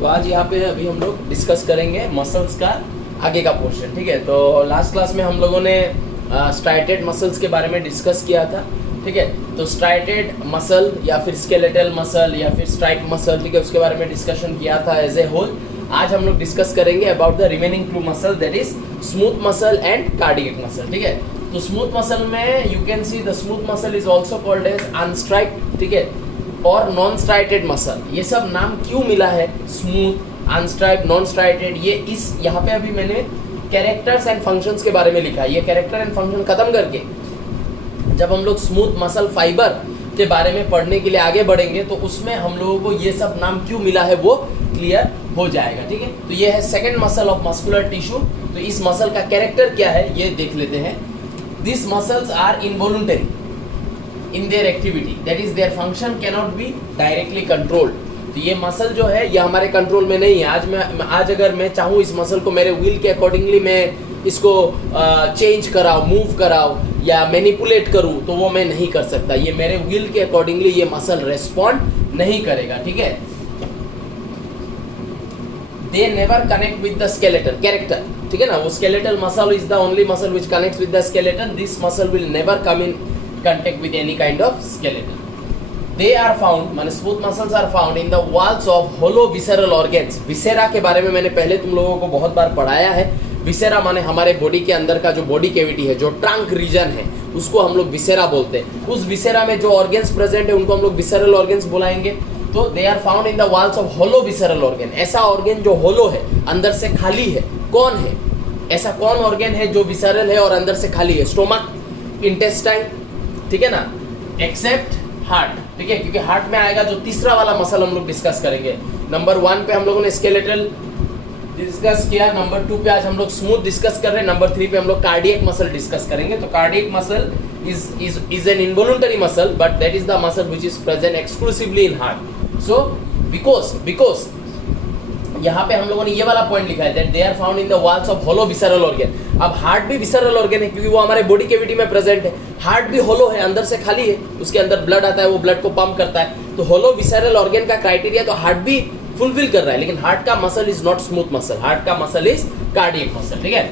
तो आज यहाँ पे अभी हम लोग डिस्कस करेंगे मसल्स का आगे का पोर्शन, ठीक है। तो लास्ट क्लास में हम लोगों ने स्ट्राइटेड मसल्स के बारे में डिस्कस किया था, ठीक है। तो स्ट्राइटेड मसल या फिर स्केलेटल मसल या फिर स्ट्राइक मसल, ठीक है, उसके बारे में डिस्कशन किया था एज ए होल। आज हम लोग डिस्कस करेंगे about the remaining two muscle, that is smooth muscle and cardiac muscle, ठीक है। तो स्मूथ मसल में you can see the smooth muscle is also called as unstriated, ठीक है, और नॉन स्ट्राइटेड मसल। ये सब नाम क्यों मिला है, स्मूथ, अनस्ट्राइक, नॉन स्ट्राइटेड, ये इस यहाँ पे अभी मैंने कैरेक्टर्स एंड फंक्शंस के बारे में लिखा है। ये कैरेक्टर एंड फंक्शन खत्म करके जब हम लोग स्मूथ मसल फाइबर के बारे में पढ़ने के लिए आगे बढ़ेंगे तो उसमें हम लोगों को ये सब नाम क्यों मिला है वो क्लियर हो जाएगा, ठीक है। तो ये है second muscle of muscular tissue. तो इस मसल का कैरेक्टर क्या है ये देख लेते हैं। This muscles are involuntary in their activity, that is their function cannot be directly controlled। तो ये मसल जो है ये हमारे कंट्रोल में नहीं है। आज अगर मैं चाहूँ इस मसल को मेरे विल के अकॉर्डिंगली मैं इसको चेंज कराऊँ, मूव कराऊँ या मैनिपुलेट करूँ तो वो मैं नहीं कर सकता। ये मेरे विल के अकॉर्डिंगली ये मसल रेस्पॉन्ड नहीं करेगा, ठीक है। They never connect with the skeleton, character, ठीक है ना। वो skeletal muscle is the only muscle which connects with the skeleton. This muscle will never come in contact with any kind of skeleton. They are found, माने smooth muscles are found in the walls of hollow visceral organs। Viscera के बारे में मैंने पहले तुम लोगों को बहुत बार पढ़ाया है। विसेरा माने हमारे बॉडी के अंदर का जो बॉडी कैविटी है, जो ट्रंक रीजन है, उसको हम लोग विसेरा बोलते हैं। उस विसेरा में जो ऑर्गन्स प्रेजेंट है उनको हम लोग विसेरल ऑर्गन्स बुलाएंगे। तो they are found in the walls of hollow visceral organ. ऐसा ऑर्गन जो होलो है, अंदर से खाली है, कौन है? ऐसा कौन ऑर्गन है जो विसेरल है और अंदर से खाली है? स्टोमक, इंटेस्टाइन, ठीक है ना, एक्सेप्ट हार्ट, ठीक है, क्योंकि हार्ट में आएगा जो तीसरा वाला मसल हम लोग डिस्कस करेंगे। नंबर 1 पे हम लोगों ने स्केलेटल डिस्कस किया, नंबर 2 पे आज हम लोग स्मूथ डिस्कस कर रहे हैं, नंबर 3 पे हम लोग कार्डियक मसल डिस्कस करेंगे। तो cardiac muscle is an involuntary muscle but that is the muscle which is present exclusively in heart। So because यहाँ पे हम लोगों ने ये वाला पॉइंट लिखा है that they are found in the walls of hollow visceral organ। अब हार्ट भी विसरल ऑर्गन है क्योंकि वो हमारे बॉडी कैविटी में प्रेजेंट है। हार्ट भी होलो है, अंदर से खाली है, उसके अंदर ब्लड आता है, वो ब्लड को पंप करता है। तो होलो विसरल ऑर्गन का क्राइटेरिया तो हार्ट भी फुलफिल कर रहा है, लेकिन हार्ट का muscle is not smooth muscle, heart का मसल इज कार्डियक मसल, ठीक है।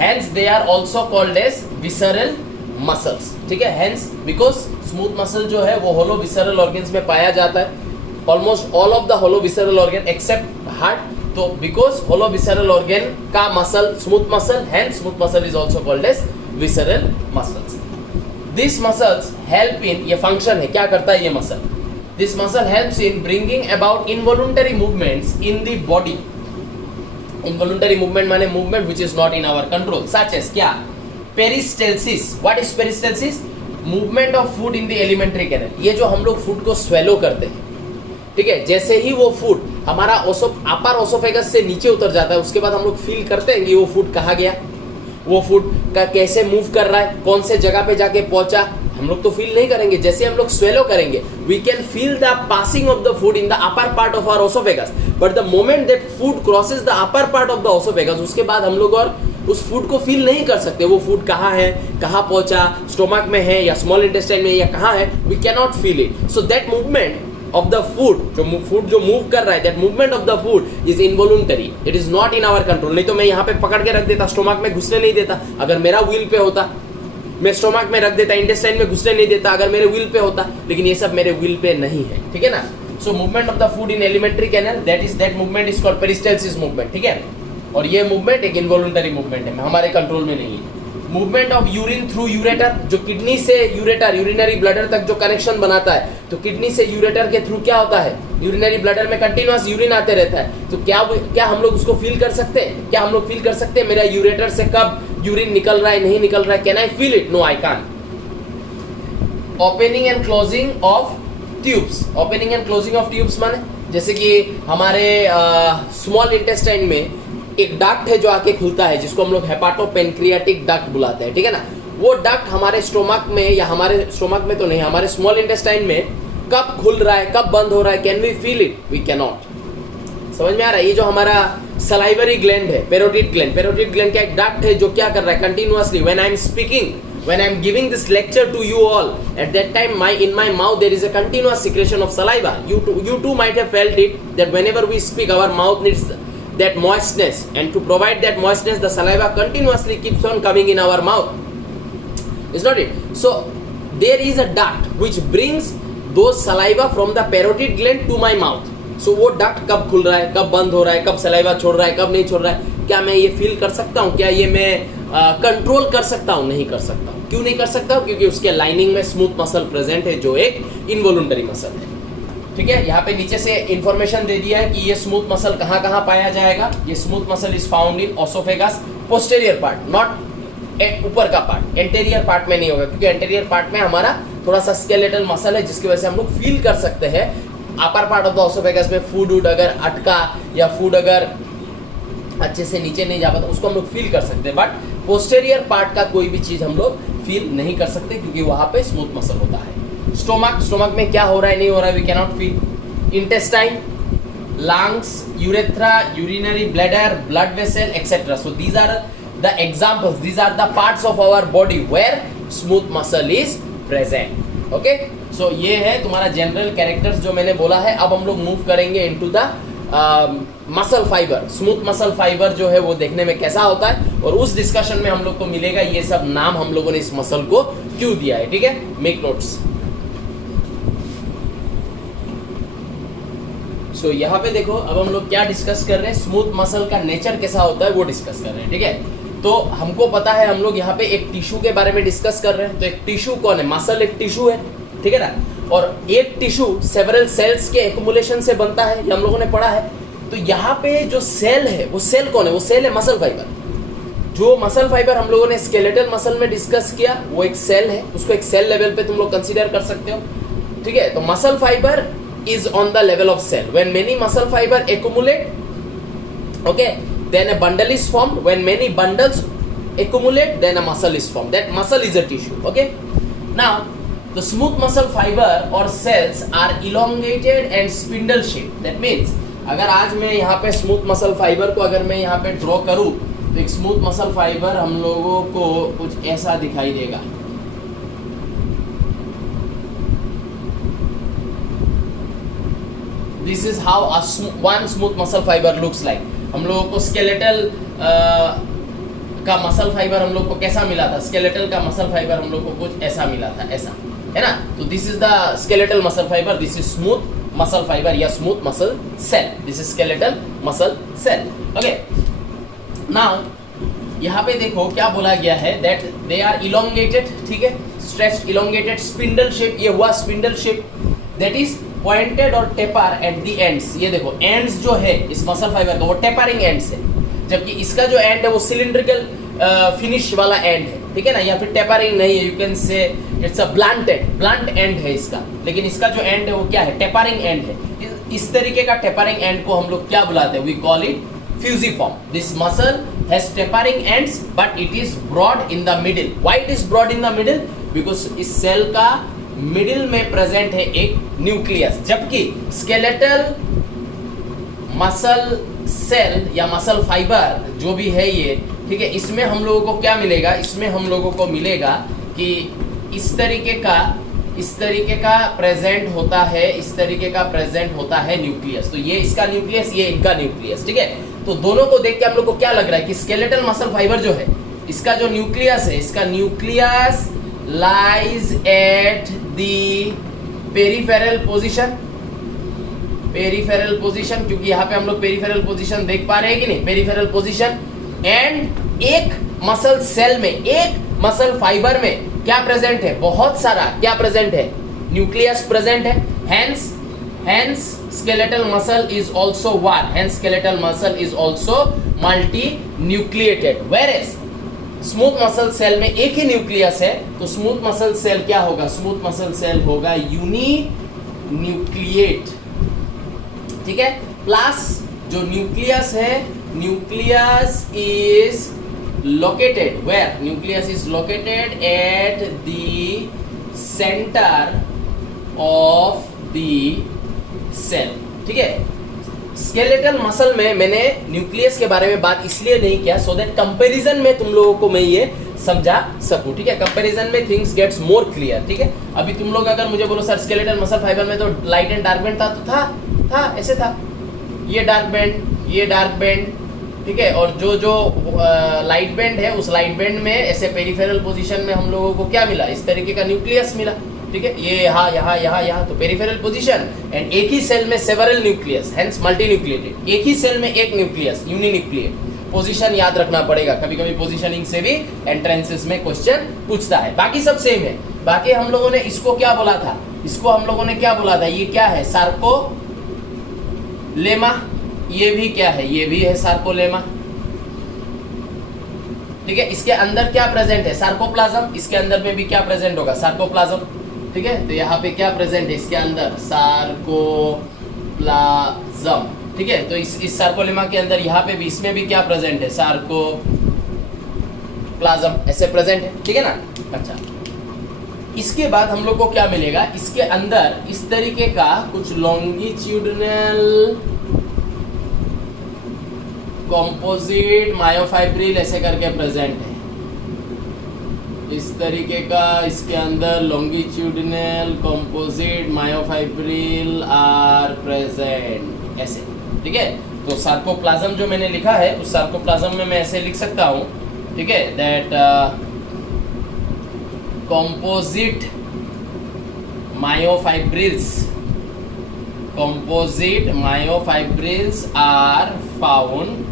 Hence they are also called as visceral muscles, ठीक है। हेंस बिकॉज स्मूथ मसल जो है वो होलो विसरल ऑर्गन्स में पाया जाता है, almost all of the hollow visceral organ except heart. तो बिकॉज होलो विसरल ऑर्गन का muscle smooth muscle, hence smooth muscle is also called as visceral muscles. This muscles help in, ये function है, क्या करता है ये muscle? This muscle helps in bringing about involuntary movements in the body. Involuntary movement माने movement which is not in our control, such as क्या? Peristalsis. What is peristalsis? Movement of food in the alimentary canal. ये जो हम लोग food को swallow करते हैं, ठीक है, जैसे ही वो फूड हमारा अपर ओसोफेगस से नीचे उतर जाता है उसके बाद हम लोग फील करते हैं कि वो फूड कहाँ गया, वो फूड का कैसे मूव कर रहा है, कौन से जगह पे जाके पहुंचा, हम लोग तो फील नहीं करेंगे। जैसे हम लोग स्वेलो करेंगे we can feel the passing of the food in the upper part of our oesophagus, but the moment that food crosses the upper part of the oesophagus उसके बाद हम लोग और उस फूड को फील नहीं कर सकते। वो फूड कहाँ है, कहाँ पहुंचा, स्टोमक में है या स्मॉल इंटेस्टाइन में या कहाँ है, we can not feel it. So that movement of the food जो मूव कर रहा है, that movement of the food is involuntary, it is not in our control। नहीं तो मैं यहाँ पे पकड़ के रख देता, स्टोमक में घुसने नहीं देता। अगर मेरा व्हील पे होता मैं स्टोमक में रख देता, इंटेस्टाइन में घुसने नहीं देता अगर मेरे व्हील पे होता, लेकिन ये सब मेरे व्हील पे नहीं है, ठीक है ना। So movement of the food in alimentary canal, that movement is called peristalsis movement, ठीक है। और ये मूवमेंट एक इनवॉल्युंटरी मूवमेंट है, हमारे कंट्रोल में नहीं है। Movement of urine through ureter, जो किडनी से यूरेटर, यूरिनरी ब्लडर तक जो कनेक्शन बनाता है, तो किडनी से यूरेटर के थ्रू क्या होता है, यूरिनरी ब्लडर में कंटिन्यूअस यूरिन आते रहता है। तो क्या हम लोग उसको फील कर सकते हैं? क्या हम लोग फील कर सकते हैं मेरा यूरेटर से कब यूरिन निकल रहा है, नहीं निकल रहा है? Can I feel it? No, I can't. Opening and closing of tubes. Opening and closing of tubes माने जैसे कि हमारे स्मॉल इंटेस्टाइन में एक डक्ट है जो आके खुलता है, जिसको हम लोग हेपाटोपेनक्रियाटिक डक्ट बुलाते हैं, ठीक है ना। वो डक्ट हमारे स्टोमक में, या हमारे स्टोमक में तो नहीं, हमारे स्मॉल इंटेस्टाइन में कब खुल रहा है, कब बंद हो रहा है, can we feel it? We can not. समझ में आ रहा है? ये जो हमारा सलाइवरी ग्लैंड है, पेरोटिड ग्लैंड का एक डक्ट है जो क्या कर रहा है, continuously when I am speaking when I am giving this lecture to you all, at that time in my mouth there is a continuous secretion of saliva. You too might have felt it, that whenever we speak our mouth needs that moistness, and to provide that moistness the saliva continuously keeps on coming in our mouth. Is not it? So there is a duct which brings those saliva from the parotid gland to my mouth. So वो duct कब खुल रहा है, कब बंद हो रहा है, कब saliva छोड़ रहा है, कब नहीं छोड़ रहा है, क्या मैं ये फील कर सकता हूँ? क्या ये मैं कंट्रोल कर सकता हूँ? नहीं कर सकता हूँ। क्यों नहीं कर सकता हूँ? क्योंकि उसके लाइनिंग में स्मूथ मसल प्रेजेंट है जो एक इनवॉल्यूंटरी मसल है। ठीक है, यहाँ पे नीचे से इंफॉर्मेशन दे दिया है कि ये स्मूथ मसल कहाँ कहाँ पाया जाएगा। ये smooth muscle is found in oesophagus posterior part, not ऊपर का पार्ट, एंटेरियर पार्ट में नहीं होगा, क्योंकि एंटेरियर पार्ट में हमारा थोड़ा सा स्केलेटल मसल है जिसकी वजह से हम लोग फील कर सकते हैं। अपर पार्ट ऑफ द ओसोफेगस में फूड अगर अटका या फूड अगर अच्छे से नीचे नहीं जा पाता उसको हम लोग फील कर सकते हैं, बट पोस्टेरियर पार्ट का कोई भी चीज हम लोग फील नहीं कर सकते क्योंकि वहां पे स्मूथ मसल होता है। स्टोमक में क्या हो रहा है नहीं हो रहा है, we can not feel. Intestine, lungs, urethra, urinary bladder, blood vessel etcetera. So these are the examples, these are the parts of our body where smooth muscle is present. Okay, so ये है तुम्हारा general characters जो मैंने बोला है। अब हम लोग मूव करेंगे into the muscle fibre. Smooth muscle fibre जो है वो देखने में कैसा होता है, और उस डिस्कशन में हम लोग को मिलेगा ये सब नाम हम लोगों ने इस मसल को क्यों दिया है। ठीक है, मेक नोट्स। तो यहाँ पे देखो, अब हम लोग क्या डिस्कस कर रहे हैं, स्मूथ मसल का नेचर कैसा होता है वो डिस्कस कर रहे हैं। ठीक है, तो हमको पता है हम लोग यहाँ पे एक टिश्यू के बारे में डिस्कस कर रहे हैं। तो एक टिश्यू कौन है? मसल एक टिश्यू है, ठीक है ना। और एक टिश्यू सेवरल सेल्स के एक्युमुलेशन से बनता है, ये हम लोगों ने पढ़ा है। तो यहाँ पे जो सेल है वो सेल कौन है? वो सेल है मसल फाइबर। जो मसल फाइबर हम लोगों ने स्केलेटल मसल में डिस्कस किया वो एक सेल है, उसको एक सेल लेवल पे तुम लोग कंसीडर कर सकते हो। ठीक है, तो muscle fibre is on the level of cell. When many muscle fiber accumulate, okay, then a bundle is formed. When many bundles accumulate, then a muscle is formed. That muscle is a tissue. Okay, now the smooth muscle fiber or cells are elongated and spindle shaped. That means अगर आज मैं यहाँ पे smooth muscle fibre को अगर मैं यहाँ पे ड्रॉ करूँ तो एक स्मूथ मसल फाइबर हम लोगों को कुछ ऐसा दिखाई देगा। This is how one smooth muscle fiber looks like. हम लोगों को स्केलेटल का मसल फाइबर हम लोग को कैसा मिला था? स्केलेटल का मसल फाइबर हम लोग को कुछ ऐसा मिला था, ऐसा है ना। तो this is the skeletal muscle fibre, this is smooth muscle fibre या smooth muscle cell, this is skeletal muscle cell. Okay, now यहाँ पे देखो क्या बोला गया है, दैट दे आर इलोंगेटेड, ठीक है, स्ट्रेच्ड, इलोंगेटेड, स्पिंडल शेप। ये हुआ spindle shape, that is pointed और टेपर एट द एंड्स। ये देखो एंड्स जो है इस मसल फाइबर का वो टेपरिंग एंड्स है, जबकि इसका जो एंड है वो सिलिंड्रिकल फिनिश वाला एंड है, ठीक है ना। या फिर टेपरिंग नहीं है, you can say it's a blunt and है इसका, लेकिन इसका जो एंड है वो क्या है? टेपरिंग एंड है। इस तरीके का टेपरिंग एंड को हम लोग क्या बुलाते हैं? We call it fusiform. This muscle has tapering ends but it is broad in the middle. Why it is broad in the middle? Because इस सेल का मिडिल में प्रेजेंट है एक न्यूक्लियस, जबकि स्केलेटल मसल सेल या muscle fibre जो भी है ये, ठीक है, इसमें हम लोगों को क्या मिलेगा? इसमें हम लोगों को मिलेगा कि इस तरीके का प्रेजेंट होता है, इस तरीके का प्रेजेंट होता है न्यूक्लियस। तो ये इसका न्यूक्लियस, ये इनका न्यूक्लियस, ठीक है। तो दोनों को देख के हम लोग को क्या लग रहा है कि स्केलेटल मसल फाइबर जो है इसका जो न्यूक्लियस है, इसका nucleus lies at the peripheral position, क्योंकि यहाँ पे हम लोग पेरिफेरल पोजीशन देख पा रहे हैं कि नहीं? Peripheral position. एंड एक मसल सेल में, एक मसल फाइबर में क्या प्रेजेंट है? बहुत सारा क्या प्रेजेंट है? न्यूक्लियस प्रेजेंट है। hence skeletal muscle is also what? Hence skeletal muscle is also multi-nucleated, whereas smooth muscle cell में एक ही न्यूक्लियस है। तो स्मूथ मसल सेल क्या होगा? स्मूथ मसल सेल होगा यूनिन्यूक्लिएट, ठीक है। प्लस जो न्यूक्लियस है, nucleus is located where? Nucleus is located at the centre of the cell, ठीक है। स्केलेटल मसल में मैंने न्यूक्लियस के बारे में बात इसलिए नहीं किया सो दैट कंपैरिजन में तुम लोगों को मैं ये समझा सकूं, ठीक है। कंपैरिजन में थिंग्स गेट्स मोर क्लियर, ठीक है। अभी तुम लोग अगर मुझे बोलो सर स्केलेटल मसल फाइबर में तो लाइट एंड डार्क बैंड था, तो था ऐसे था, ये डार्क बैंड, ठीक है। और जो लाइट बैंड है, उस लाइट बैंड में ऐसे पेरिफेरल पोजीशन में हम लोगों को क्या मिला, इस तरीके का न्यूक्लियस मिला, ठीक है। ये यहाँ तो पेरिफेरल पोजीशन, एंड एक ही सेल में several nucleus, hence multi nucleated, एक ही सेल में एक न्यूक्लियस, यूनिन्यूक्लिएट। पोजीशन याद रखना पड़ेगा, कभी कभी पोजीशनिंग से भी एंट्रेंसेस में क्वेश्चन पूछता है। बाकी सब सेम है। बाकी हम लोगों ने इसको क्या बोला था, ये क्या है, सार्कोलेमा, ये भी क्या है, ये भी है सार्कोलेमा, ठीक है। इसके अंदर क्या प्रेजेंट है, सार्कोप्लाज्म, इसके अंदर में भी क्या प्रेजेंट होगा, सार्कोप्लाज्म, ठीक है। तो यहाँ पे क्या प्रेजेंट है, इसके अंदर सार्कोप्लाज्म, ठीक है। तो इस सार्कोलेमा के अंदर यहाँ पे भी, इसमें भी क्या प्रेजेंट है, सार्कोप्लाज्म ऐसे प्रेजेंट है, ठीक है ना। अच्छा, इसके बाद हम लोग को क्या मिलेगा, इसके अंदर इस तरीके का कुछ लॉन्गिट्यूडिनल कंपोजिट मायोफाइब्रिल ऐसे करके प्रेजेंट है, इस तरीके का। इसके अंदर longitudinal composite myofibril are present ऐसे, ठीक है। तो सार्कोप्लाज्म जो मैंने लिखा है, उस सार्कोप्लाज्म में मैं ऐसे लिख सकता हूँ, ठीक है, that composite myofibrils are found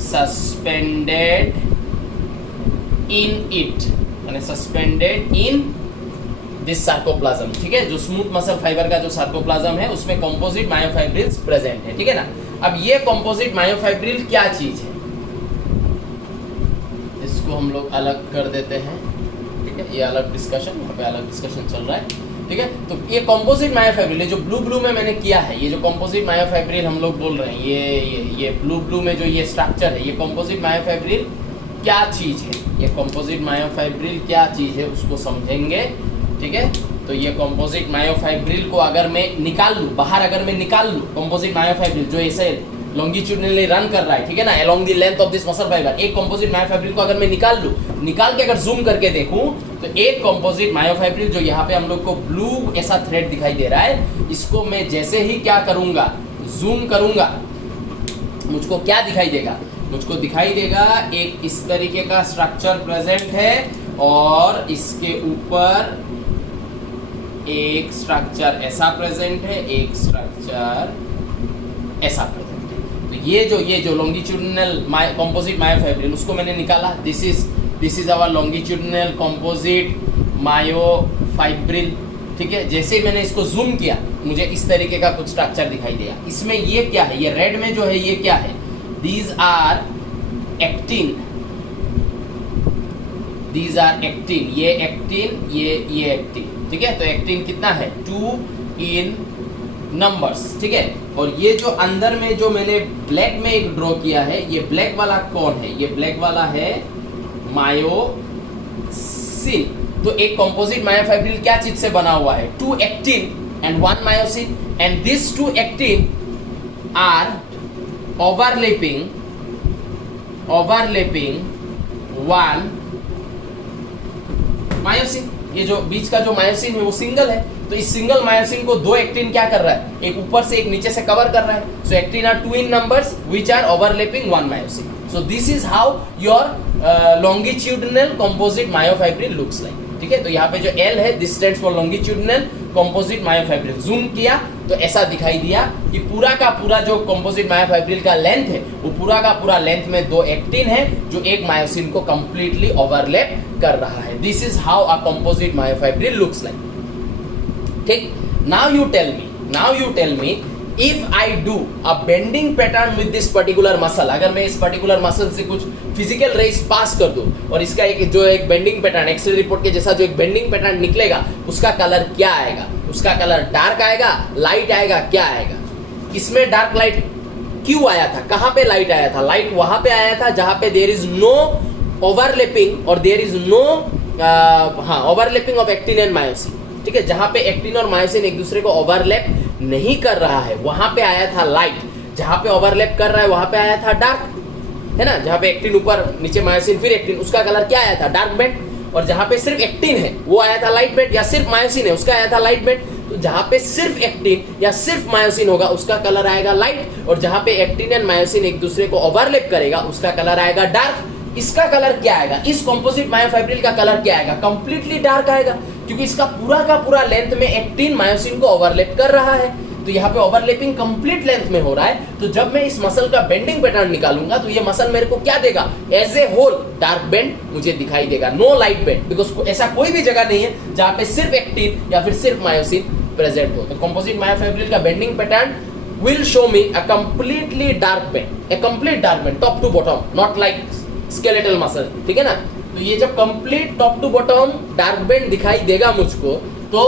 suspended in it, यानी सस्पेंडेड इन दिस सार्कोप्लाज्म, ठीक है। जो स्मूथ मसल फाइबर का जो सार्कोप्लाज्म है, उसमें कंपोजिट मायोफाइब्रिल्स प्रेजेंट है, ठीक है ना। अब ये कंपोजिट मायोफाइब्रिल क्या चीज है, इसको हम लोग अलग कर देते हैं, ठीक है। ये अलग डिस्कशन, यहाँ पे अलग डिस्कशन चल रहा है, ठीक है। तो ये कंपोजिट मायोफाइब्रिल, जो ब्लू में मैंने किया है, ये जो कंपोजिट मायोफाइब्रिल हम लोग बोल रहे हैं, ये ब्लू में जो ये स्ट्रक्चर है, ये कंपोजिट मायोफाइब्रिल क्या चीज है, ये कंपोजिट मायोफाइब्रिल क्या चीज है उसको समझेंगे, ठीक है। तो ये कंपोजिट मायोफाइब्रिल को अगर मैं निकाल लूँ बाहर, अगर मैं निकाल लूँ कंपोजिट मायोफाइब्रिल जो ऐसे लॉन्गिट्यूडिनली रन कर रहा है, ठीक है ना, along the length of this muscle fibre, एक कंपोजिट मायोफाइब्रिल को अगर मैं निकाल लूँ, निकाल के अगर जूम करके देखूं, तो एक कंपोजिट मायोफाइब्रिल जो यहाँ पे हम लोग को ब्लू ऐसा थ्रेड दिखाई दे रहा है, इसको मैं जैसे ही क्या करूंगा, जूम करूंगा, मुझको क्या दिखाई देगा, मुझको दिखाई देगा एक इस तरीके का स्ट्रक्चर प्रेजेंट है, और इसके ऊपर एक स्ट्रक्चर ऐसा प्रेजेंट है, एक स्ट्रक्चर ऐसा प्रेजेंट है। तो ये जो लॉन्गिट्यूडिनल कंपोजिट मायोफाइब्रिल, उसको मैंने निकाला, this is our longitudinal composite myofibril, ठीक है। जैसे ही मैंने इसको जूम किया, मुझे इस तरीके का कुछ स्ट्रक्चर दिखाई दिया। इसमें ये क्या है, ये रेड में जो है ये क्या है, these are actin, ये एक्टिन, ये एक्टिन, ठीक है। तो एक्टिन कितना है, 2 in numbers, ठीक है। और ये जो अंदर में जो मैंने ब्लैक में एक ड्रॉ किया है, ये ब्लैक वाला कौन है, ये ब्लैक वाला है मायोसिन। तो एक कंपोजिट मायोफाइब्रिल क्या चीज से बना हुआ है, 2 actin and 1 myosin, and this 2 actin are overlapping 1 myosin. ये जो बीच का जो मायोसिन है वो सिंगल है, तो इस सिंगल मायोसिन को 2 एक्टिन क्या कर रहा है, एक ऊपर से एक नीचे से कवर कर रहा है। So actin are 2 in numbers which are overlapping 1 myosin. So this is how your longitudinal composite myofibril looks like, ठीक है। तो यहाँ पे जो L है, this stands for longitudinal composite myofibril। Zoom किया तो ऐसा दिखाई दिया कि पूरा का पूरा जो composite myofibril का लेंथ है, वो पूरा का पूरा लेंथ में 2 एक्टिन है जो एक मायोसिन को कंप्लीटली ओवरलैप कर रहा है। This is how a composite myofibril looks like, ठीक। Now you tell me if I do a bending pattern with this particular muscle, अगर मैं इस पर्टिकुलर मसल से कुछ फिजिकल रेस पास कर दूं और इसका एक बेंडिंग पैटर्न, एक्सरे रिपोर्ट के जैसा जो एक बेंडिंग पैटर्न निकलेगा, उसका कलर क्या आएगा, उसका कलर डार्क आएगा, लाइट आएगा, क्या आएगा। इसमें डार्क लाइट क्यों आया था, कहाँ पे लाइट आया था, लाइट वहां पे आया था जहां पे देयर इज नो ओवरलैपिंग और there is no overlapping of actin and myosin, ठीक है। जहां पे एक्टिन और मायोसिन एक दूसरे को ओवरलैप नहीं कर रहा है, वहां पे आया था लाइट। जहां पे ओवरलैप कर रहा है वहां पे आया था डार्क, है ना, जहाँ पे एक्टिन ऊपर नीचे मायोसिन फिर एक्टिन, उसका कलर क्या आया था, डार्क बैंड। और जहाँ पे सिर्फ एक्टिन है वो आया था लाइट बैंड, या सिर्फ मायोसिन है उसका आया था लाइट बैंड। तो जहाँ पे सिर्फ एक्टिन या सिर्फ मायोसिन होगा उसका कलर आएगा लाइट, और जहाँ पे एक्टिन एंड मायोसिन एक दूसरे को ओवरलैप करेगा उसका कलर आएगा डार्क। इसका कलर क्या आएगा, इस कॉम्पोजिट मायोफाइब्रिल का कलर क्या आएगा, कंप्लीटली डार्क आएगा, क्योंकि इसका पूरा का पूरा लेंथ में एक्टिन मायोसिन को ओवरलैप कर रहा है। तो यहाँ पे ओवरलैपिंग कंप्लीट लेंथ में हो रहा है। तो जब मैं इस मसल का बेंडिंग पैटर्न निकालूंगा तो ये मसल मेरे को क्या देगा, as a whole dark band मुझे दिखाई देगा, नो लाइट बेंड, बिकॉज ऐसा कोई भी जगह नहीं है जहाँ पे सिर्फ एक्टिन या फिर सिर्फ मायोसिन प्रेजेंट हो। तो कंपोजिट मायोफाइब्रिल का bending pattern will show me a completely dark band, a complete dark band top to bottom, not like skeletal muscle, ठीक है ना। तो ये जब complete top to bottom dark band दिखाई देगा मुझको, तो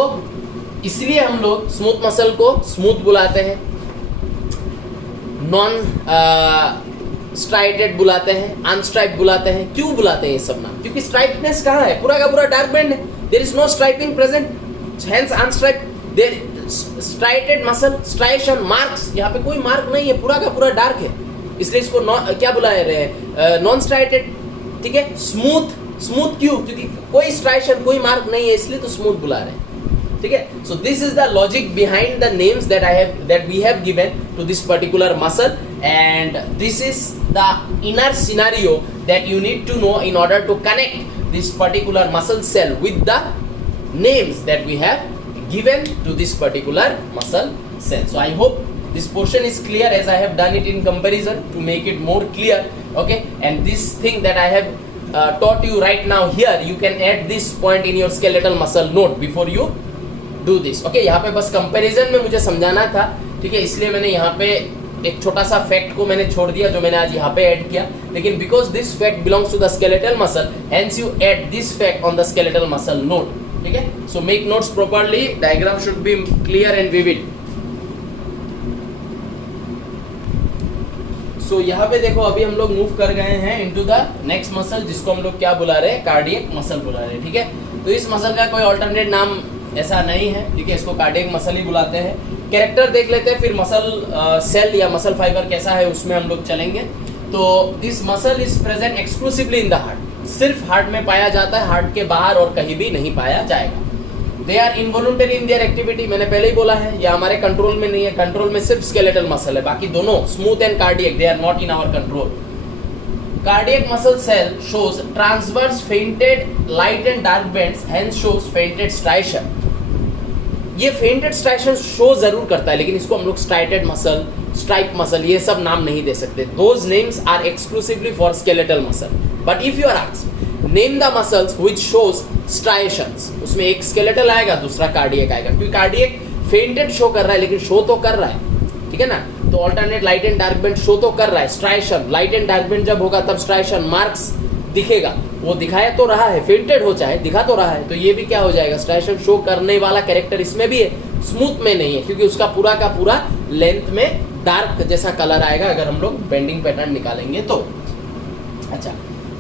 इसलिए हम लोग स्मूथ मसल को स्मूथ बुलाते हैं, नॉन स्ट्राइटेड बुलाते हैं, अनस्ट्राइप बुलाते हैं। क्यों बुलाते हैं ये सब नाम, क्योंकि स्ट्राइपनेस कहाँ है, पूरा का पूरा डार्क बेंड है, there is no striping present, hence unstriped. There striated muscle, striation, marks, यहाँ पे कोई मार्क नहीं है, पूरा का पूरा डार्क है, इसलिए इसको क्या बुला रहे हैं, नॉन स्ट्राइटेड, ठीक है। स्मूथ, स्मूथ क्यों, क्योंकि कोई स्ट्राइशन कोई मार्क नहीं है, इसलिए तो स्मूथ बुला रहे हैं, ठीक है। So this is the logic behind the names that we have given to this particular muscle, and this is the inner scenario that you need to know in order to connect this particular muscle cell with the names that we have given to this particular muscle cell. So I hope this portion is clear, as I have done it in comparison to make it more clear, okay. And this thing that I have taught you right now here, you can add this point in your skeletal muscle note before you do this, okay. यहाँ पे बस comparison में मुझे समझाना था, ठीक है, इसलिए मैंने यहाँ पे एक छोटा सा फैक्ट को मैंने छोड़ दिया जो मैंने आज यहाँ पे ऐड किया, लेकिन because this fact belongs to the skeletal muscle, hence you add this fact on the skeletal muscle note, ठीक है। So make notes properly, diagram should be clear and vivid. So यहाँ पे देखो अभी हम लोग मूव कर गए हैं इनटू द नेक्स्ट मसल, जिसको हम लोग क्या बुला रहे हैं, कार्डियक मसल बुला रहे हैं, ठीक है। तो इस मसल का कोई ऑल्टरनेट नाम ऐसा नहीं है, ठीक है, इसको कार्डियक मसल ही बुलाते हैं। कैरेक्टर देख लेते हैं, फिर मसल सेल या मसल फाइबर कैसा है उसमें हम लोग चलेंगे। तो this muscle is present exclusively in the heart, सिर्फ हार्ट में पाया जाता है, हार्ट के बाहर और कहीं भी नहीं पाया जाएगा। They are involuntary in their activity, मैंने पहले ही बोला है, या हमारे कंट्रोल में नहीं है, कंट्रोल में सिर्फ स्केलेटल मसल है, बाकी दोनों smooth and cardiac they are not in our control. Cardiac muscle cell shows transverse fainted light and dark bands, hence shows fainted striation। ये फेंटेड स्ट्राइशन शो जरूर करता है, लेकिन इसको हम लोग स्ट्राइटेड मसल, स्ट्राइप मसल, ये सब नाम नहीं दे सकते। Those names are exclusively for skeletal muscle. But if you are asked name the muscles which shows striations, उसमें एक स्केलेटल आएगा, दूसरा कार्डियक आएगा, क्योंकि कार्डियक फेंटेड शो कर रहा है लेकिन शो तो कर रहा है, ठीक है ना। तो alternate light and dark bend show तो कर रहा है, striation, light and dark bend जब होगा तब स्ट्राइशन मार्क्स दिखेगा, वो दिखाया तो रहा है, फेंटेड हो चाहे दिखा तो रहा है, तो ये भी क्या हो जाएगा, स्ट्राइशन शो करने वाला कैरेक्टर इसमें भी है, स्मूथ में नहीं है, क्योंकि उसका पूरा का पूरा लेंथ में डार्क जैसा कलर आएगा अगर हम लोग बेंडिंग पैटर्न निकालेंगे तो। अच्छा,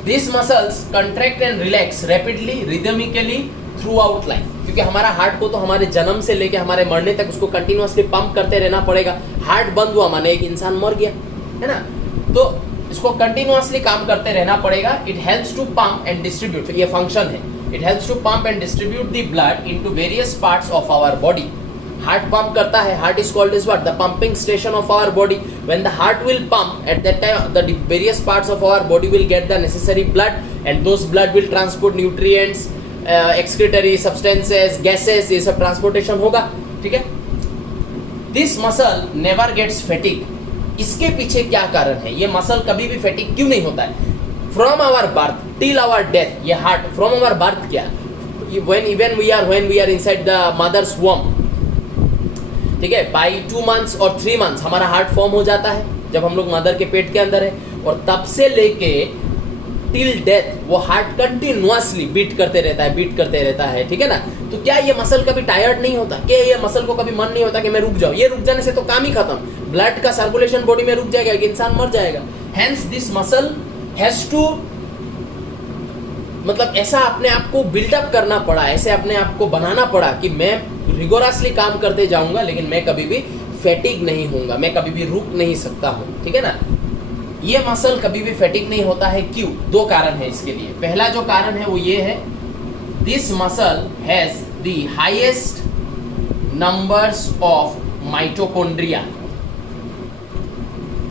this muscles contract and relax rapidly rhythmically through out life, क्योंकि हमारा हार्ट को तो हमारे जन्म से लेके हमारे मरने तक उसको कंटिन्यूअसली पंप करते रहना पड़ेगा। हार्ट बंद हुआ माने एक इंसान मर गया, है ना, तो इसको कंटिन्यूअसली काम करते रहना पड़ेगा। It helps to pump and distribute, ये फंक्शन है, it helps to pump and distribute the blood into various parts of our body. Heart pump करता है, heart is called is what, the pumping station of our body. When the heart will pump, at that time the various parts of our body will get the necessary blood, and those blood will transport nutrients, excretory substances, gases, ये सब transportation होगा, ठीक है। This muscle never gets fatigue, इसके पीछे क्या कारण है, ये मसल कभी भी फैटिग क्यों नहीं होता है। From our birth till our death, ये हार्ट फ्रॉम आवर बर्थ क्या, when we are inside the mother's womb, ठीक है, बाई 2 months और 3 months हमारा हार्ट फॉर्म हो जाता है जब हम लोग मदर के पेट के अंदर है, और तब से लेके टिल डेथ वो हार्ट कंटिन्यूअसली बीट करते रहता है, ठीक है ना। तो क्या ये मसल कभी टायर्ड नहीं होता, क्या ये मसल को कभी मन नहीं होता कि मैं रुक जाऊं, ये रुक जाने से तो काम ही खत्म, ब्लड का सर्कुलेशन बॉडी में रुक जाएगा, इंसान मर जाएगा। Hence this muscle has to, मतलब ऐसा अपने आप को बिल्डअप करना पड़ा, ऐसे अपने आप को बनाना पड़ा कि मैं रिगोरसली काम करते जाऊंगा, लेकिन मैं कभी भी फैटिग नहीं होऊंगा, मैं कभी भी रुक नहीं सकता हूँ, ठीक है ना। ये मसल कभी भी फैटिग नहीं होता है। क्यों? दो कारण है इसके लिए। पहला जो कारण है वो ये है, this muscle has the highest numbers of mitochondria.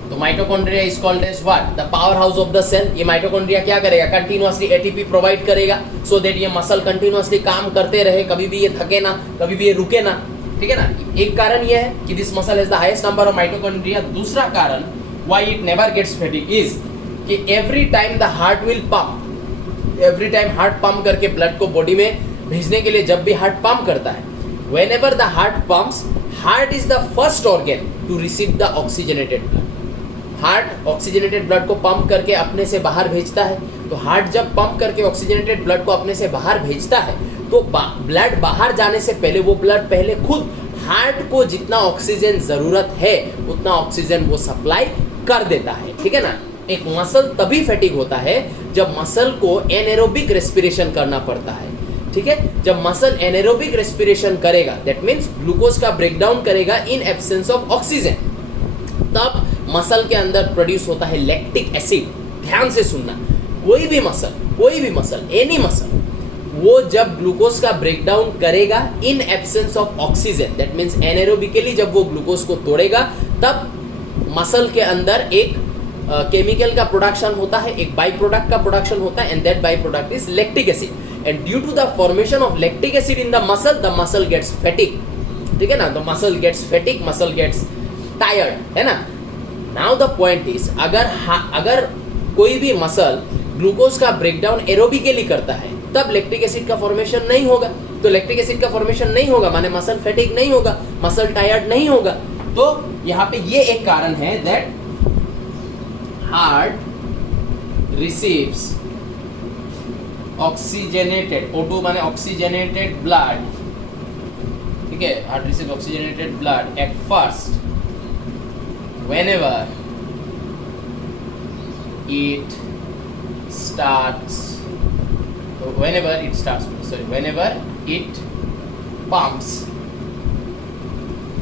तो mitochondria is called as what? The power house of the cell. ये माइटोकॉन्ड्रिया क्या करेगा? कंटिन्यूअसली एटीपी प्रोवाइड करेगा, सो दैट ये मसल कंटिन्यूअसली काम करते रहे, कभी भी ये थके ना, कभी भी ये रुके ना, ठीक है ना। एक कारण ये है कि this muscle has the highest number of mitochondria. दूसरा कारण why it never gets fatigue is कि every time the heart will pump, every time heart pump करके ब्लड को बॉडी में भेजने के लिए, जब भी हार्ट पंप करता है, whenever the heart pumps, heart is the first organ to receive the oxygenated blood. Heart oxygenated blood को पंप करके अपने से बाहर भेजता है। तो हार्ट जब पंप करके ऑक्सीजनेटेड ब्लड को अपने से बाहर भेजता है, तो ब्लड बाहर जाने से पहले वो ब्लड पहले खुद हार्ट को जितना ऑक्सीजन जरूरत है उतना ऑक्सीजन वो सप्लाई कर देता है, ठीक है ना। एक मसल तभी फैटिग होता है जब मसल को एनारोबिक रेस्पिरेशन करना पड़ता है, ठीक है। जब मसल एनारोबिक रेस्पिरेशन करेगा, दैट मीन्स ग्लूकोज का ब्रेकडाउन करेगा इन एब्सेंस ऑफ ऑक्सीजन, तब मसल के अंदर प्रोड्यूस होता है लैक्टिक एसिड। ध्यान से सुनना, कोई भी मसल, एनी मसल, वो जब ग्लूकोज का ब्रेकडाउन करेगा in absence of oxygen, that means anaerobically जब वो ग्लूकोज को तोड़ेगा, तब मसल के अंदर एक केमिकल का प्रोडक्शन होता है, एक बाई प्रोडक्ट का प्रोडक्शन होता है, and that by product is lactic acid. And due to the formation of lactic acid in the muscle gets fatigue, ठीक है ना। तो muscle gets fatigue, muscle gets tired, है ना। Now the point is, अगर कोई भी मसल ग्लूकोज का ब्रेकडाउन एरोबिकली करता है, तब लैक्टिक एसिड का फॉर्मेशन नहीं होगा। तो लैक्टिक एसिड का फॉर्मेशन नहीं होगा माने मसल फैटिग नहीं होगा, मसल टायर्ड नहीं होगा। तो यहाँ पे ये एक कारण है that heart receives oxygenated, O2 माने ऑक्सीजनेटेड ब्लड, ठीक है। Heart receive oxygenated blood at first whenever it starts, whenever it pumps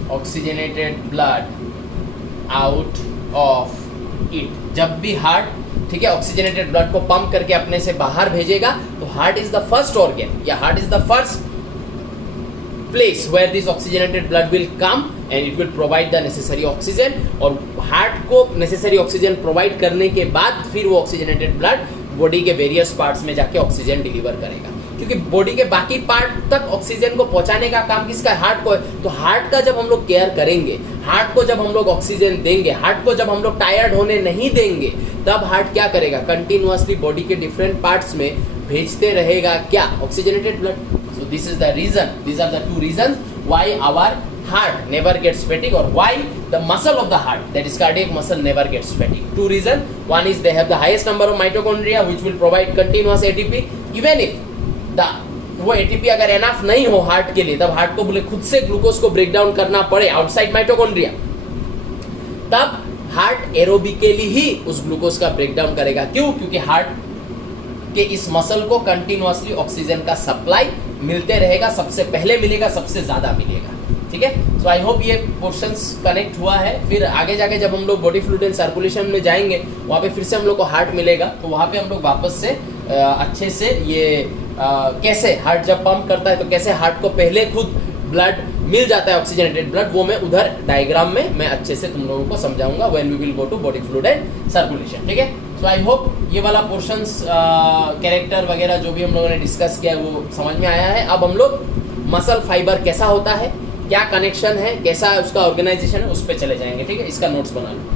oxygenated blood out of it। जब भी हार्ट, ठीक है, ऑक्सीजनेटेड ब्लड को पंप करके अपने से बाहर भेजेगा, तो heart is the first organ या heart is the first place where this oxygenated blood will come and it will provide the necessary oxygen. और हार्ट को नेसेसरी ऑक्सीजन प्रोवाइड करने के बाद फिर वो ऑक्सीजनेटेड ब्लड बॉडी के वेरियस पार्ट्स में जाके ऑक्सीजन डिलीवर करेगा, क्योंकि बॉडी के बाकी पार्ट तक ऑक्सीजन को पहुंचाने का काम किसका है? हार्ट को है। तो हार्ट का जब हम लोग केयर करेंगे, हार्ट को जब हम लोग ऑक्सीजन देंगे, हार्ट को जब हम लोग टायर्ड होने नहीं देंगे, तब हार्ट क्या करेगा? कंटिन्यूअसली बॉडी के डिफरेंट पार्ट्स में भेजते रहेगा क्या? Oxygenated blood. So this is the reason, these are the two reasons why our heart never gets fatigue, or why the muscle of the heart, that is cardiac muscle, never gets fatigue. Two reasons. One is they have the highest number of mitochondria which will provide continuous ATP. Even if वो ATP अगर enough नहीं हो heart के लिए, तब heart को बोले खुद से ग्लूकोज को ब्रेक डाउन करना पड़े आउटसाइड माइटोकॉन्ड्रिया, तब हार्ट एरोबिकली ही उस ग्लूकोज का ब्रेक डाउन करेगा। क्यों? क्योंकि हार्ट के इस मसल को कंटिन्यूअसली ऑक्सीजन का सप्लाई मिलते रहेगा, सबसे पहले मिलेगा, सबसे ज्यादा मिलेगा, ठीक है। सो आई होप ये पोर्शंस कनेक्ट हुआ है। फिर आगे जाके जब हम लोग बॉडी फ्लूइड एंड सर्कुलेशन में जाएंगे, वहाँ पे फिर से हम लोग को हार्ट मिलेगा, तो वहाँ पे हम लोग वापस से अच्छे से ये कैसे हार्ट जब पंप करता है तो कैसे हार्ट को पहले खुद ब्लड मिल जाता है, ऑक्सीजनेटेड ब्लड, वो मैं उधर डायग्राम में मैं अच्छे से तुम लोगों को समझाऊंगा when we will go to body fluid and circulation, ठीक है। सो आई होप ये वाला पोर्शंस कैरेक्टर वगैरह जो भी हम लोगों ने डिस्कस किया है वो समझ में आया है। अब हम लोग मसल फाइबर कैसा होता है, क्या कनेक्शन है, कैसा उसका ऑर्गेनाइजेशन है, उस पर चले जाएंगे, ठीक है। इसका नोट्स बना लो।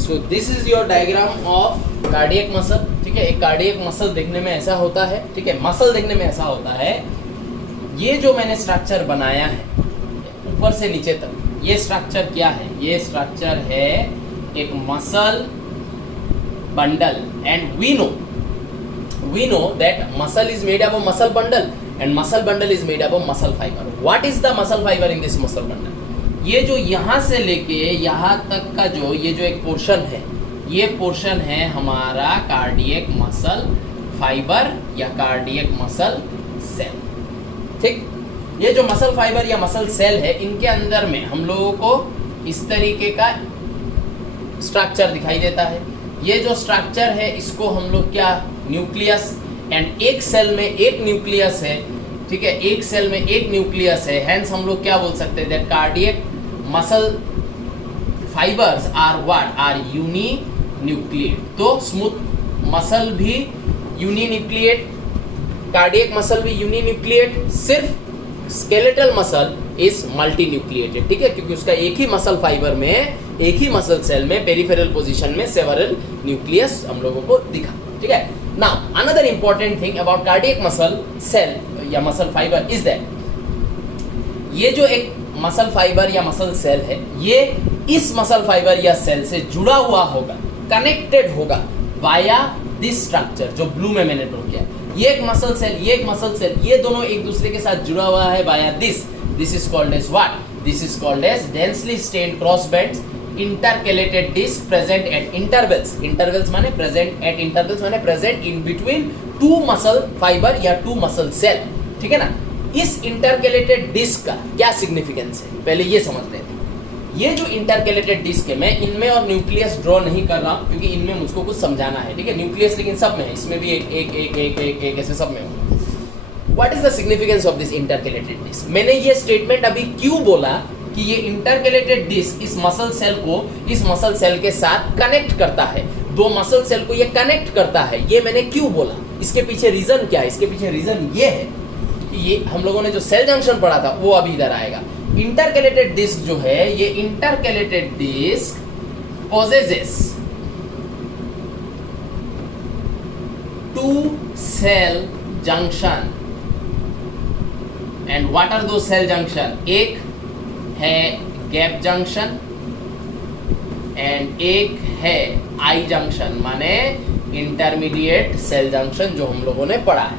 So this is your diagram of cardiac muscle, ठीक है। एक कार्डियक मसल देखने में ऐसा होता है, ठीक है। मसल देखने में ऐसा होता है। ये जो मैंने स्ट्रक्चर बनाया है ऊपर से नीचे तक, ये स्ट्रक्चर क्या है? ये स्ट्रक्चर है एक muscle bundle, and we know that muscle is made up of muscle bundle and muscle bundle is made up of muscle fiber. What is the muscle fiber in this muscle bundle? ये जो यहाँ से लेके यहाँ तक का जो ये जो एक पोर्शन है, ये पोर्शन है हमारा कार्डियक मसल फाइबर या कार्डियक मसल सेल, ठीक। ये जो मसल फाइबर या मसल सेल है, इनके अंदर में हम लोगों को इस तरीके का स्ट्रक्चर दिखाई देता है। ये जो स्ट्रक्चर है इसको हम लोग क्या, न्यूक्लियस, एंड एक सेल में एक न्यूक्लियस है, ठीक है, एक सेल में एक न्यूक्लियस है, हेंस हम लोग क्या बोल सकते हैं, that cardiac muscle fibres are what, are uninucleate. तो स्मूथ मसल भी यूनिन्यूक्लिएट, कार्डियक मसल भी यूनिन्यूक्लिएट, सिर्फ स्केलेटल मसल इज मल्टीन्यूक्लिएटेड, ठीक है, क्योंकि उसका एक ही मसल फाइबर में, एक ही मसल सेल में पेरिफेरल पोजीशन में सेवरल न्यूक्लियस हम लोगों को दिखा, ठीक है। Now another important thing about cardiac muscle cell या मसल फाइबर इज दैट, ये जो एक मसल फाइबर या मसल सेल है, ये इस मसल फाइबर या सेल से जुड़ा हुआ होगा, कनेक्टेड होगा वाया दिस स्ट्रक्चर जो ब्लू में मैंने ड्रॉ किया। ये एक मसल सेल, ये एक मसल सेल, ये दोनों एक दूसरे के साथ जुड़ा हुआ है via this is called as what, this is called as densely stained cross bands intercalated disc present at intervals, intervals माने present at intervals माने present in between two muscle fiber या two muscle cell, ठीक है ना। इस intercalated disc का क्या significance है, पहले ये समझते हैं। ये जो intercalated disc है, मैं इनमें और न्यूक्लियस ड्रॉ नहीं कर रहा हूँ क्योंकि इनमें मुझको कुछ समझाना है, ठीक है। न्यूक्लियस लेकिन सब में है, इसमें भी एक एक एक एक एक, एक ऐसे सब में है। What is the significance of this intercalated disc? मैंने ये स्टेटमेंट अभी क्यों बोला कि ये इंटरकैलेटेड डिस्क इस मसल सेल को इस मसल सेल के साथ कनेक्ट करता है, दो मसल सेल को ये कनेक्ट करता है, ये मैंने क्यों बोला, इसके पीछे रीजन क्या है? इसके पीछे रीजन ये है कि ये हम लोगों ने जो सेल जंक्शन पढ़ा था वो अभी इधर आएगा। इंटरकैलेटेड डिस्क जो है, ये intercalated disc possesses two cell junction, and what are those cell junction? एक है गैप जंक्शन एंड एक है आई जंक्शन, माने इंटरमीडिएट सेल जंक्शन जो हम लोगों ने पढ़ा है,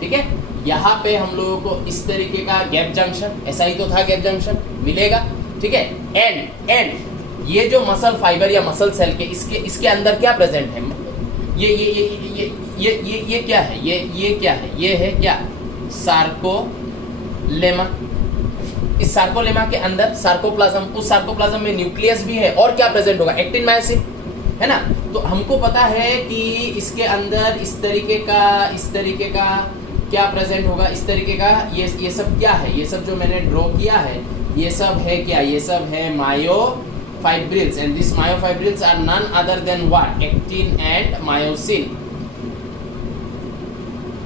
ठीक है। यहाँ पे हम लोगों को इस तरीके का गैप जंक्शन, ऐसा ही तो था गैप जंक्शन, मिलेगा, ठीक है। एंड ये जो मसल फाइबर या मसल सेल के इसके अंदर क्या प्रेजेंट है, ये क्या है, ये क्या है, ये है क्या, सार्कोलेमा। इस सार्कोलेमा के अंदर सार्कोप्लाज्म, उस सार्कोप्लाज्म में न्यूक्लियस भी है, और क्या प्रेजेंट होगा, एक्टिन मायोसिन, है ना। तो हमको पता है कि इसके अंदर इस तरीके का क्या प्रेजेंट होगा, इस तरीके का, ये सब क्या है, ये सब जो मैंने ड्रॉ किया है ये सब है क्या, ये सब है myofibrils, and this myofibrils are none other than what, actin and myosin,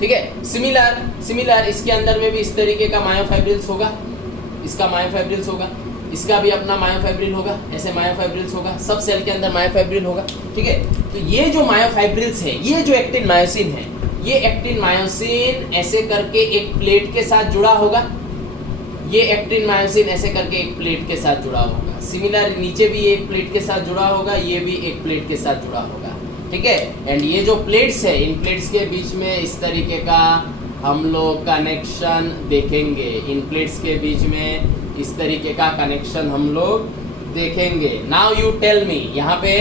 ठीक है। सिमिलर इसके अंदर में भी इस तरीके का मायोफाइब्रिल्स होगा, इसका मायोफाइब्रिल्स होगा, इसका भी अपना मायोफाइब्रिल होगा, ऐसे मायोफाइब्रिल्स होगा, सब सेल के अंदर मायोफाइब्रिल होगा, ठीक है। तो ये जो मायोफाइब्रिल्स है, ये जो एक्टिन मायोसिन है, ये एक्टिन मायोसिन ऐसे करके एक प्लेट के साथ जुड़ा होगा, ये एक्टिन मायोसिन ऐसे करके एक प्लेट के साथ जुड़ा होगा, सिमिलर नीचे भी एक प्लेट के साथ जुड़ा होगा, ये भी एक प्लेट के साथ जुड़ा होगा, ठीक है। एंड ये जो प्लेट्स है, इन प्लेट्स के बीच में इस तरीके का हम लोग कनेक्शन देखेंगे, इन प्लेट्स के बीच में इस तरीके का कनेक्शन हम लोग देखेंगे। नाउ यू टेल मी, यहाँ पे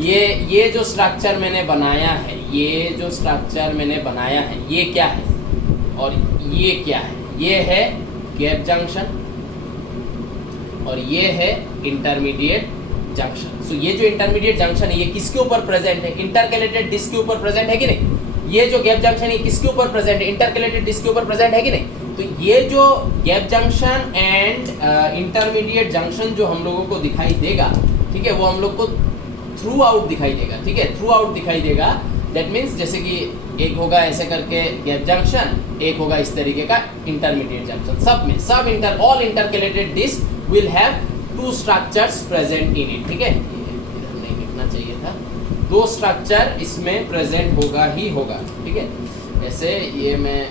ये जो स्ट्रक्चर मैंने बनाया है, ये जो स्ट्रक्चर मैंने बनाया है, ये क्या है और ये क्या है, ये है गैप जंक्शन और ये है इंटरमीडिएट जंक्शन। सो ये जो इंटरमीडिएट जंक्शन है, ये किसके ऊपर प्रेजेंट है, इंटरकैलेटेड डिस्क के ऊपर प्रेजेंट है कि नहीं। ये जो गैप जंक्शन है किसके ऊपर प्रेजेंट है, इंटरकैलेटेड डिस्क के ऊपर प्रेजेंट है कि नहीं। तो ये जो gap junction and intermediate junction जो हम लोगों को दिखाई देगा, ठीक है, वो हम लोग को थ्रू आउट दिखाई देगा, ठीक है, थ्रू आउट दिखाई देगा। दैट मीन्स जैसे कि एक होगा ऐसे करके गैप जंक्शन, एक होगा इस तरीके का इंटरमीडिएट जंक्शन, सब में सब all intercalated disc will have two structures present in it, ठीक है। नहीं लिखना चाहिए था, दो स्ट्रक्चर इसमें प्रेजेंट होगा ही होगा, ठीक है। ऐसे ये मैं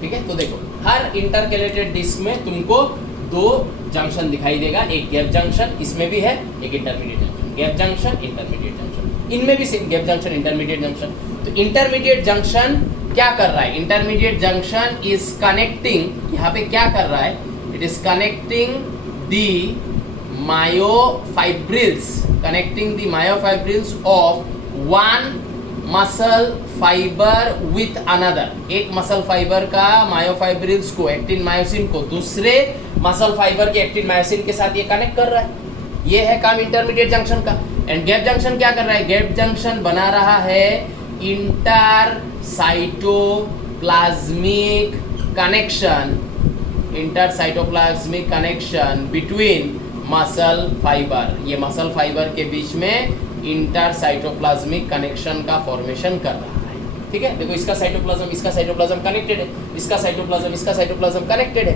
ठीक है। तो देखो, हर इंटरकैलेटेड डिस्क में तुमको दो जंक्शन दिखाई देगा, एक गैप जंक्शन इसमें भी है, एक intermediate junction, gap junction intermediate junction, इनमें भी same gap junction intermediate junction. तो इंटरमीडिएट जंक्शन क्या कर रहा है, इंटरमीडिएट जंक्शन इज कनेक्टिंग, यहाँ पे क्या कर रहा है, it is connecting the myofibrils, connecting the myofibrils of one muscle fibre with another, एक मसल फाइबर का मायोफाइब्रिल्स को, एक्टिन मायोसिन को दूसरे मसल फाइबर के एक्टिन मायोसिन के साथ ये कनेक्ट कर रहा है। ये है काम इंटरमीडिएट जंक्शन का। एंड गैप जंक्शन क्या कर रहा है? गैप जंक्शन बना रहा है इंटरसाइटोप्लाज्मिक कनेक्शन बिटवीन मसल फाइबर। ये मसल फाइबर के बीच में इंटरसाइटोप्लाज्मिक कनेक्शन का फॉर्मेशन कर रहा है। ठीक है, देखो इसका साइटोप्लाज्म कनेक्टेड है, इसका साइटोप्लाज्म कनेक्टेड है।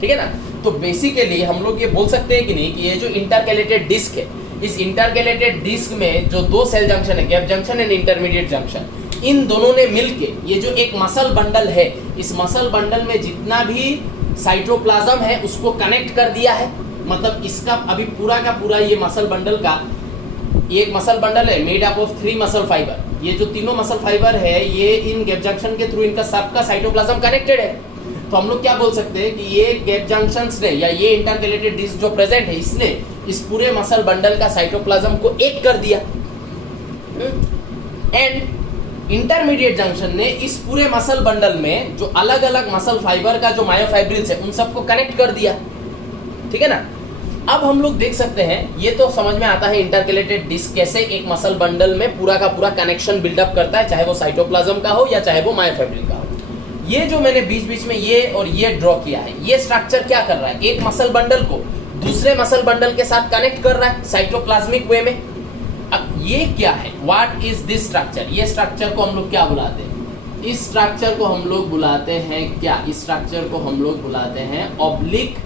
ठीक है ना। तो बेसिकली हम लोग ये बोल सकते हैं कि नहीं कि ये जो इंटरकैलेटेड डिस्क है, इस इंटरकैलेटेड डिस्क में जो दो सेल जंक्शन है, gap junction and intermediate junction, इन दोनों ने मिलके ये जो एक मसल बंडल है, इस मसल बंडल में जितना भी साइटोप्लाज्म है उसको कनेक्ट कर दिया है। मतलब इसका अभी पूरा का पूरा ये मसल बंडल का, ये एक मसल बंडल है made up of 3 muscle fibre. ये जो तीनों मसल फाइबर है ये इन गैप जंक्शन के थ्रू इनका सबका साइटोप्लाज्म कनेक्टेड है। तो हम लोग क्या बोल सकते हैं कि ये गैप जंक्शंस ने या ये इंटरकैलेटेड डिस्क जो प्रेजेंट है, इसने इस पूरे मसल बंडल का साइटोप्लाज्म को एक कर दिया। एंड इंटरमीडिएट जंक्शन ने इस पूरे मसल बंडल में जो अलग अलग मसल फाइबर का जो मायोफाइब्रिल्स है उन सबको कनेक्ट कर दिया। ठीक है ना। अब हम लोग देख सकते हैं, ये तो समझ में आता है इंटरकैलेटेड डिस्क कैसे एक मसल बंडल में पूरा का पूरा कनेक्शन बिल्डअप करता है, चाहे वो साइटोप्लाज्म का हो या चाहे वो मायोफाइब्रिल का हो। ये जो मैंने बीच बीच में ये और ये ड्रॉ किया है, ये स्ट्रक्चर क्या कर रहा है? एक मसल बंडल को दूसरे मसल बंडल के साथ कनेक्ट कर रहा है साइटोप्लाज्मिक वे में। अब ये क्या है? What is this structure? ये स्ट्रक्चर को हम लोग क्या बुलाते हैं? इस स्ट्रक्चर को हम लोग बुलाते हैं क्या? इस स्ट्रक्चर को हम लोग बुलाते हैं ऑब्लिक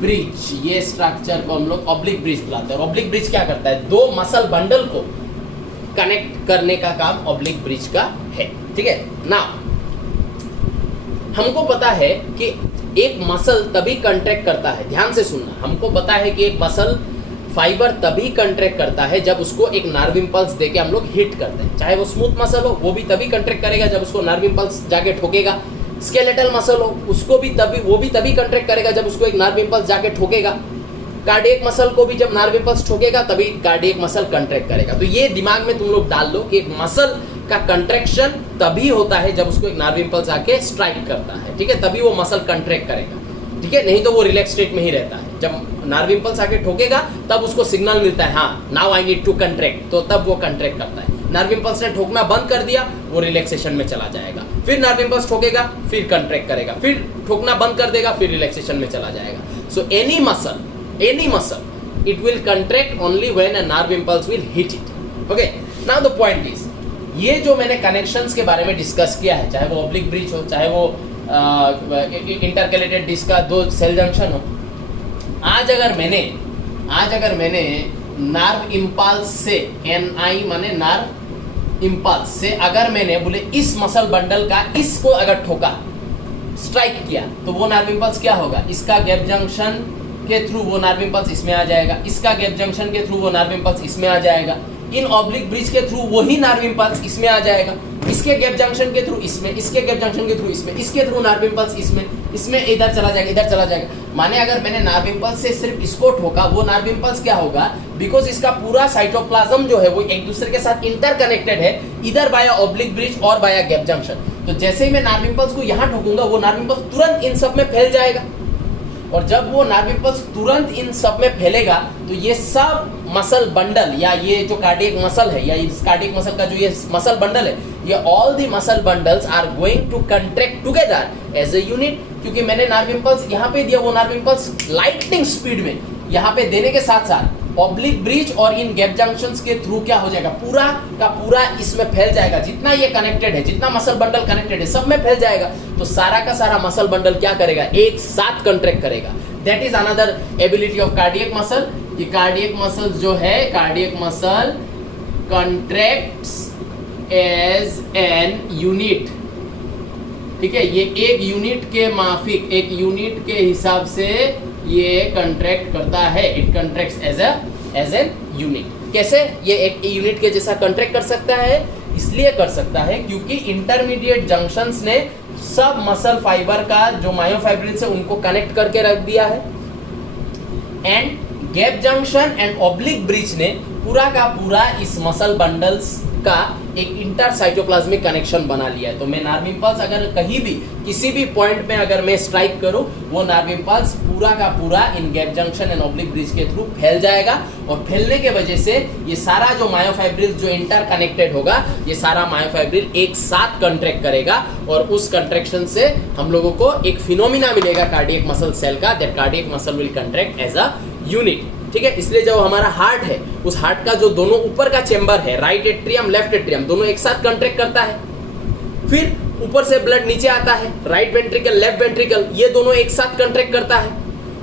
ब्रिज। ये स्ट्रक्चर को हम लोग ऑब्लिक ब्रिज बुलाते हैं। ऑब्लिक ब्रिज क्या करता है? दो मसल बंडल को कनेक्ट करने का काम ऑब्लिक ब्रिज का है। ठीक है ना। हमको पता है कि एक मसल तभी कंट्रैक्ट करता है, ध्यान से सुनना, हमको पता है कि एक मसल फाइबर तभी कंट्रैक्ट करता है जब उसको एक नर्व इंपल्स देके हम लोग हिट करते हैं। चाहे वो स्मूथ मसल हो, वो भी तभी कंट्रैक्ट करेगा जब उसको नर्व इंपल्स जाके ठोकेगा। स्केलेटल मसल हो, उसको भी तभी कंट्रैक्ट करेगा जब उसको एक नर्व इंपल्स जाके ठोकेगा। कार्डियक मसल को भी जब नर्व इंपल्स ठोकेगा तभी कार्डियक मसल कंट्रैक्ट करेगा। तो ये दिमाग में तुम लोग डाल लो कि एक मसल का कंट्रैक्शन तभी होता है जब उसको एक नर्व इंपल्स आके स्ट्राइक करता है। ठीक है, तभी वो मसल कंट्रैक्ट करेगा। ठीक है, नहीं तो वो रिलैक्स स्टेट में ही रहता है। जब नर्व इंपल्स आके ठोकेगा तब उसको सिग्नल मिलता है, हाँ now I need to contract, तो तब वो कंट्रैक्ट करता है। नर्व इंपल्स ने ठोकना बंद कर दिया, वो रिलैक्सेशन में चला जाएगा। फिर नर्व इंपल्स ठोकेगा, फिर कंट्रैक्ट करेगा, फिर ठोकना बंद कर देगा, फिर रिलैक्सेशन में चला जाएगा। So any muscle it will contract only when a nerve impulse will hit it. Okay, now the point is, ये जो मैंने कनेक्शंस के बारे में डिस्कस किया है, चाहे वो ऑब्लिक ब्रिज हो, चाहे वो इंटरकैलेटेड डिस्क का दो सेल जंक्शन हो, आज अगर मैंने नर्व इंपल्स से, NI माने नर्व इंपल्स से, अगर मैंने बोले इस मसल बंडल का इसको अगर ठोका, स्ट्राइक किया, तो वो नर्व इंपल्स क्या होगा? इसका गैप जंक्शन के थ्रू वो नर्व इंपल्स इसमें आ जाएगा, इसका गैप जंक्शन के थ्रू वो नर्व इंपल्स इसमें आ जाएगा, इन ऑब्लिक ब्रिज के थ्रू वही नर्व इंपल्स इसमें आ जाएगा, इसके गैप जंक्शन के थ्रू इसमें, इसके गैप जंक्शन के थ्रू इसमें, इसके थ्रू नर्व इंपल्स इसमें इधर चला जाएगा। माने अगर मैंने नर्व इंपल्स से सिर्फ इसको ठोका, वो नर्व इंपल्स क्या होगा? बिकॉज इसका पूरा साइटोप्लाज्म जो है वो एक दूसरे के साथ इंटरकनेक्टेड है, इधर बाया ऑब्लिक ब्रिज और बाया गैप जंक्शन। तो जैसे ही मैं नर्व इंपल्स को यहाँ ठोकूंगा, वो नर्व इंपल्स तुरंत इन सब में फैल जाएगा। और जब वो नर्व इंपल्स तुरंत इन सब में फैलेगा तो ये सब मसल बंडल, या ये जो कार्डियक मसल है, या इस कार्डियक मसल का जो ये मसल बंडल है, ये all the muscle bundles are going to contract together as a unit. क्योंकि मैंने नर्व इंपल्स यहाँ पे दिया, वो नर्व इंपल्स लाइटनिंग स्पीड में यहाँ पे देने के साथ साथ ऑब्लिक ब्रिज और इन गैप जंक्शंस के थ्रू क्या हो जाएगा? पूरा का पूरा इसमें फैल जाएगा। जितना ये कनेक्टेड है, जितना मसल बंडल कनेक्टेड है, सब में फैल जाएगा। तो सारा का सारा मसल बंडल क्या करेगा? एक साथ कंट्रैक्ट करेगा। That is another ability of cardiac muscle. कि कार्डियक मसल जो है, cardiac muscle contracts as an unit. ठीक है, ये एक यूनिट के माफिक, एक यूनिट के हिसाब से ये कंट्रैक्ट करता है। It contracts as an unit. कैसे ये एक यूनिट के जैसा कंट्रैक्ट कर सकता है? इसलिए कर सकता है क्योंकि इंटरमीडिएट जंक्शंस ने सब मसल फाइबर का जो मायोफाइब्रिल्स है उनको कनेक्ट करके रख दिया है। And gap junction and oblique bridge ने पूरा का पूरा इस मसल बंडल्स का एक इंटरसाइटोप्लाज्मिक कनेक्शन बना लिया है। तो मैं नर्व इम्पल्स अगर कहीं भी किसी भी पॉइंट में अगर मैं स्ट्राइक करूं, वो नर्व इम्पल्स पूरा का पूरा इन gap junction and oblique bridge के थ्रू फैल जाएगा, और फैलने के वजह से ये सारा जो मायोफाइब्रिल जो इंटर कनेक्टेड होगा, ये सारा मायोफाइब्रिल एक साथ कंट्रैक्ट करेगा, और उस कंट्रैक्शन से हम लोगों को एक फिनोमिना मिलेगा कार्डियक मसल सेल का, that cardiac muscle will contract as a unit. ठीक है, इसलिए जो हमारा हार्ट है, उस हार्ट का जो दोनों ऊपर का चेंबर है, राइट एट्रियम लेफ्ट एट्रियम, दोनों एक साथ कंट्रैक्ट करता है। फिर ऊपर से ब्लड नीचे आता है, राइट वेंट्रिकल लेफ्ट वेंट्रिकल, ये दोनों एक साथ कंट्रैक्ट करता है।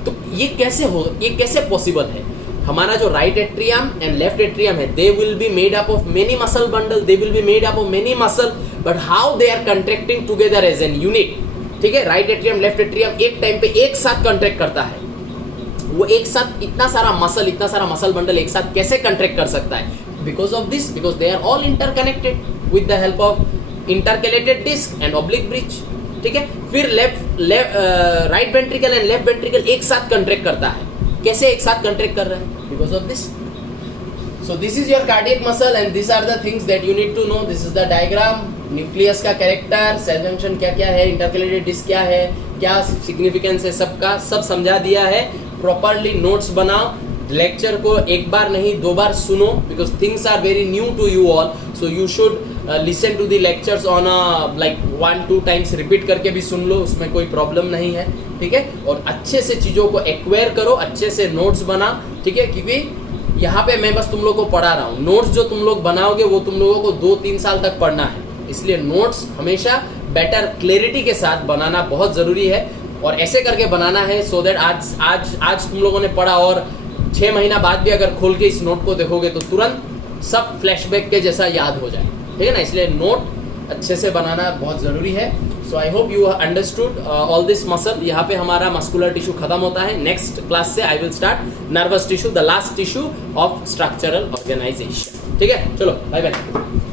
तो ये कैसे पॉसिबल है? हमारा जो right atrium and left atrium है, they will be made up of many muscle bundle, they will be made up of many muscle, but how they are contracting together as an unit. ठीक है, right atrium left atrium एक time पे एक साथ contract करता है। वो एक साथ इतना सारा मसल बंडल एक साथ कैसे कंट्रैक्ट कर सकता है? Because of this, because they are all interconnected with the help of intercalated disc and oblique bridge. ठीक है, फिर right ventricle and left ventricle एक साथ कंट्रैक्ट करता है। कैसे एक साथ कंट्रैक्ट कर रहा है? Because of this. So this is your cardiac muscle and these are the things that you need to know. This is the diagram. Nucleus का कैरेक्टर, सेल जंक्शन क्या क्या है, इंटरकैलेटेड डिस्क क्या है, क्या सिग्निफिकेंस है, सबका सब समझा दिया है। प्रॉपरली नोट्स बनाओ, लेक्चर को एक बार नहीं 2 बार सुनो, because things are very new to you all, so you should listen to the lectures on like 1-2 times repeat करके भी सुन लो, उसमें कोई प्रॉब्लम नहीं है। ठीक है, और अच्छे से चीज़ों को एक्वायर करो, अच्छे से नोट्स बनाओ। ठीक है, क्योंकि यहाँ पे मैं बस तुम लोग को पढ़ा रहा हूँ, नोट्स जो तुम लोग बनाओगे वो तुम लोगों को 2-3 साल तक पढ़ना है, इसलिए नोट्स हमेशा बेटर क्लैरिटी के साथ बनाना बहुत ज़रूरी है, और ऐसे करके बनाना है सो दैट आज तुम लोगों ने पढ़ा और 6 महीना बाद भी अगर खोल के इस नोट को देखोगे तो तुरंत सब फ्लैशबैक के जैसा याद हो जाए। ठीक है ना, इसलिए नोट अच्छे से बनाना बहुत ज़रूरी है। So I hope you understood all this muscle. यहाँ पे हमारा मस्कुलर टिश्यू खत्म होता है। नेक्स्ट क्लास से I will start nervous tissue, the last tissue of structural organisation. ठीक है, चलो बाय बाय।